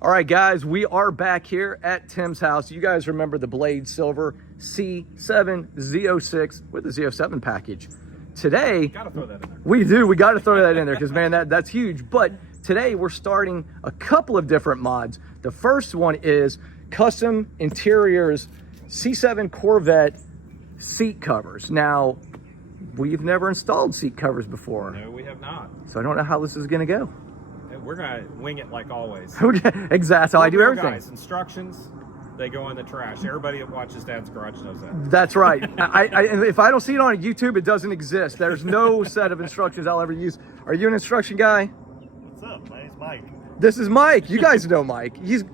All right, guys, we are back here at Tim's house. You guys remember the Blade Silver C7 Z06 with the Z07 package. Today, gotta throw that in there. We do. We got to throw that in there because, man, that's huge. But today we're starting a couple of different mods. The first one is custom interiors C7 Corvette seat covers. Now, we've never installed seat covers before. No, we have not. So I don't know how this is going to go. We're gonna wing it like always. Exactly. How I do everything. Guys, instructions, they go in the trash. Everybody that watches Dad's Garage knows that. That's right. If I don't see it on YouTube, it doesn't exist. There's no set of instructions I'll ever use. Are you an instruction guy? What's up? My name's Mike. This is Mike. You guys know Mike. He's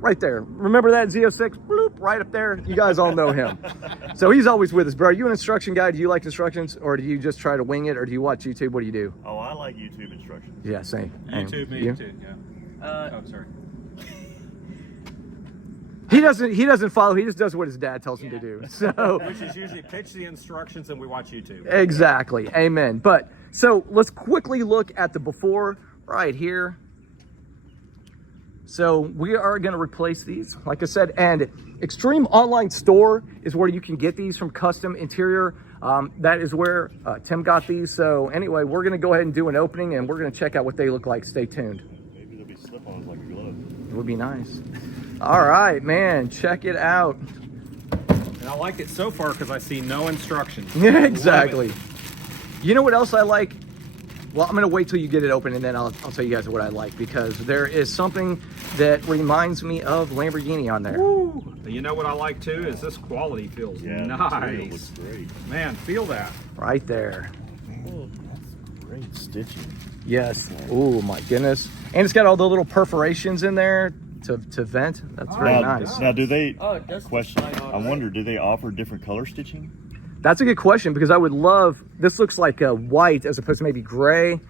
right there. Remember that Z06? Bloop, right up there. You guys all know him. So he's always with us. Bro, are you an instruction guy? Do you like instructions, or do you just try to wing it, or do you watch YouTube? What do you do? Oh, I like YouTube instructions. Yeah, same. YouTube, me too. Yeah. Oh, sorry. He doesn't follow. He just does what his dad tells him to do. So, which is usually pitch the instructions and we watch YouTube. Exactly. Amen. But so let's quickly look at the before right here. So we are going to replace these, like I said, and Extreme Online Store is where you can get these from Custom Interior. That is where Tim got these. So anyway, we're going to go ahead and do an opening, and we're going to check out what they look like. Stay tuned. Maybe they'll be slip-ons like a glove. It would be nice. All right, man, check it out. And I like it so far because I see no instructions. Yeah, exactly. You know what else I like? Well, I'm going to wait till you get it open, and then I'll tell you guys what I like, because there is something that reminds me of Lamborghini on there. Woo. You know what I like too is this quality feels nice. Looks great. Man, feel that. Right there. Oh, that's great stitching. Yes. Oh my goodness. And it's got all the little perforations in there to vent. That's very nice. Now, do they, question, I wonder, do they offer different color stitching? That's a good question, because I would love, this looks like a white as opposed to maybe gray.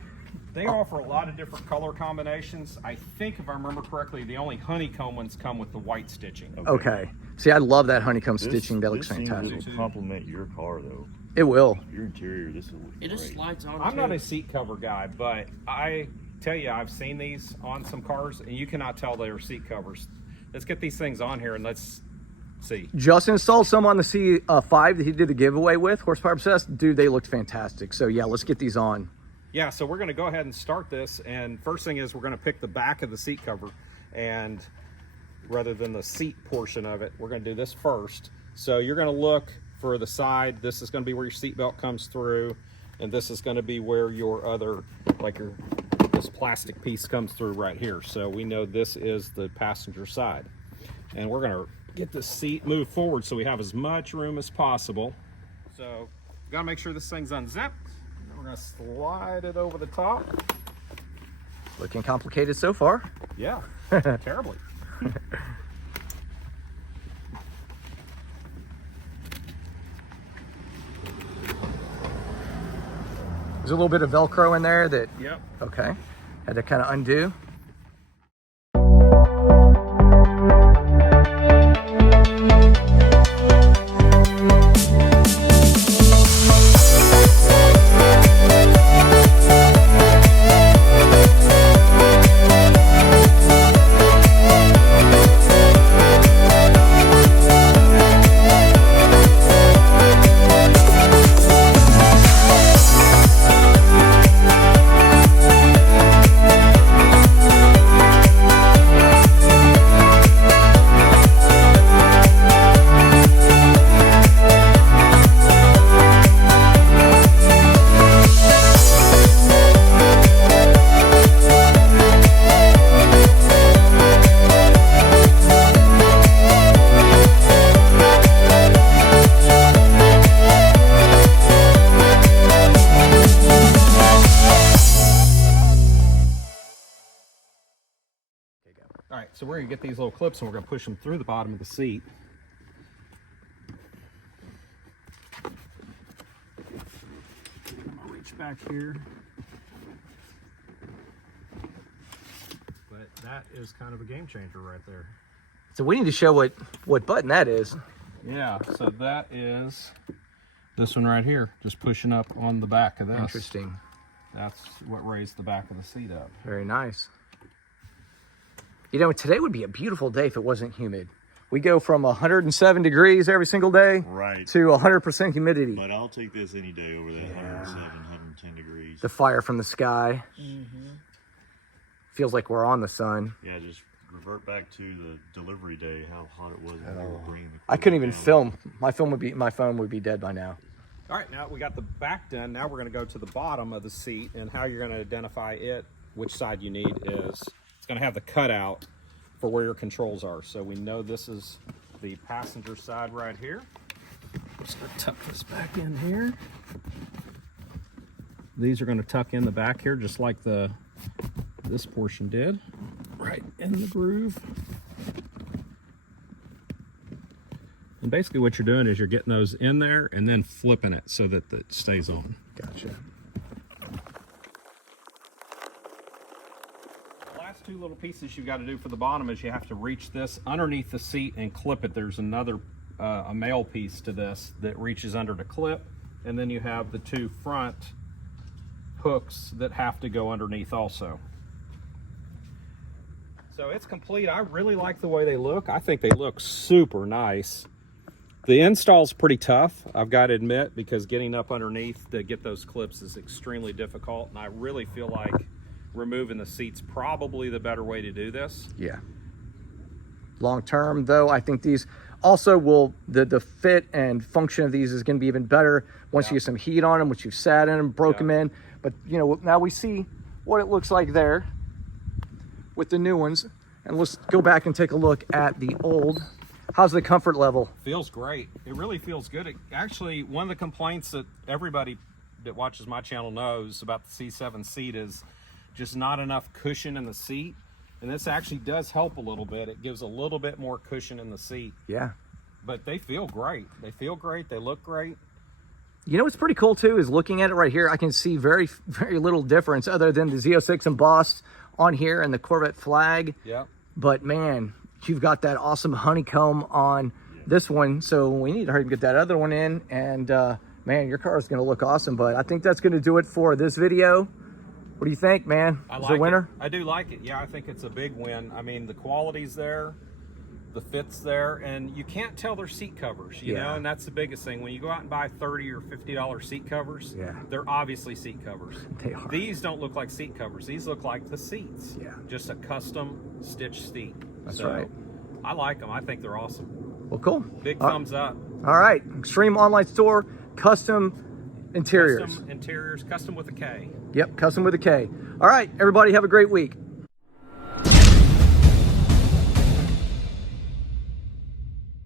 They offer a lot of different color combinations. I think, if I remember correctly, the only honeycomb ones come with the white stitching. Okay. See, I love that honeycomb stitching. That looks fantastic. This will complement your car, though. It will. Your interior, this will look It just great. slides on. I'm not a seat cover guy, but I tell you, I've seen these on some cars, and you cannot tell they are seat covers. Let's get these things on here and let's see. Just installed some on the C5 that he did the giveaway with, Horsepower Obsessed. Dude, they looked fantastic. So yeah, let's get these on. Yeah, so we're going to go ahead and start this, and first thing is we're going to pick the back of the seat cover, and rather than the seat portion of it, we're going to do this first. So you're going to look for the side. This is going to be where your seat belt comes through, and this is going to be where your other, like this plastic piece comes through right here. So we know this is the passenger side, and we're going to get this seat moved forward so we have as much room as possible. So got to make sure this thing's unzipped. We're gonna slide it over the top. Looking complicated so far. Yeah, terribly. There's a little bit of Velcro in there that, Yep. okay, had to kind of undo. All right, so we're gonna get these little clips and we're gonna push them through the bottom of the seat. I'm gonna reach back here. But that is kind of a game changer right there. So we need to show what button that is. Yeah, so that is this one right here, just pushing up on the back of this. Interesting. That's what raised the back of the seat up. Very nice. You know, today would be a beautiful day if it wasn't humid. We go from 107 degrees every single day Right. to 100% humidity. But I'll take this any day over that 107, 110 degrees. The fire from the sky. Feels like we're on the sun. Yeah, just revert back to the delivery day, how hot it was when we were bringing the I couldn't even Corvette down. film. My phone would be dead by now. All right, now we got the back done. Now we're going to go to the bottom of the seat, and how you're going to identify it, which side you need is, it's going to have the cutout for where your controls are. So we know this is the passenger side right here. Just going to tuck this back in here. These are going to tuck in the back here, just like this portion did, right in the groove. And basically what you're doing is you're getting those in there and then flipping it so that it stays on. Gotcha. The last two little pieces you've got to do for the bottom is you have to reach this underneath the seat and clip it. There's another a male piece to this that reaches under the clip, and then you have the two front hooks that have to go underneath also. So it's complete. I really like the way they look. I think they look super nice. The install's pretty tough, I've got to admit, because getting up underneath to get those clips is extremely difficult, and I really feel like removing the seat's probably the better way to do this. Yeah. Long term, though, I think these also will, the fit and function of these is going to be even better once you get some heat on them, once you've sat in them, broke them in. But, you know, now we see what it looks like there with the new ones. And let's go back and take a look at the old. How's the comfort level? Feels great. It really feels good. Actually, one of the complaints that everybody that watches my channel knows about the C7 seat is just not enough cushion in the seat. And this actually does help a little bit. It gives a little bit more cushion in the seat. Yeah. But they feel great. They feel great. They look great. You know what's pretty cool too is looking at it right here, I can see very, very little difference other than the Z06 embossed on here and the Corvette flag. Yeah. But man, you've got that awesome honeycomb on this one. So we need to hurry and get that other one in. And man, your car is going to look awesome. But I think that's going to do it for this video. What do you think, man? I Is like it a winner? it. I do like it. Yeah, I think it's a big win. I mean, the quality's there, the fit's there, and you can't tell they're seat covers, you know, and that's the biggest thing. When you go out and buy $30 or $50 seat covers, they're obviously seat covers. They are. These don't look like seat covers. These look like the seats. Yeah. Just a custom stitched seat. That's So, right. I like them. I think they're awesome. Well, cool. Big thumbs up. All right. Extreme Online Store, Kustom Interiors. Kustom Interiors, Kustom with a K. Yep, Kustom with a K. All right, everybody have a great week.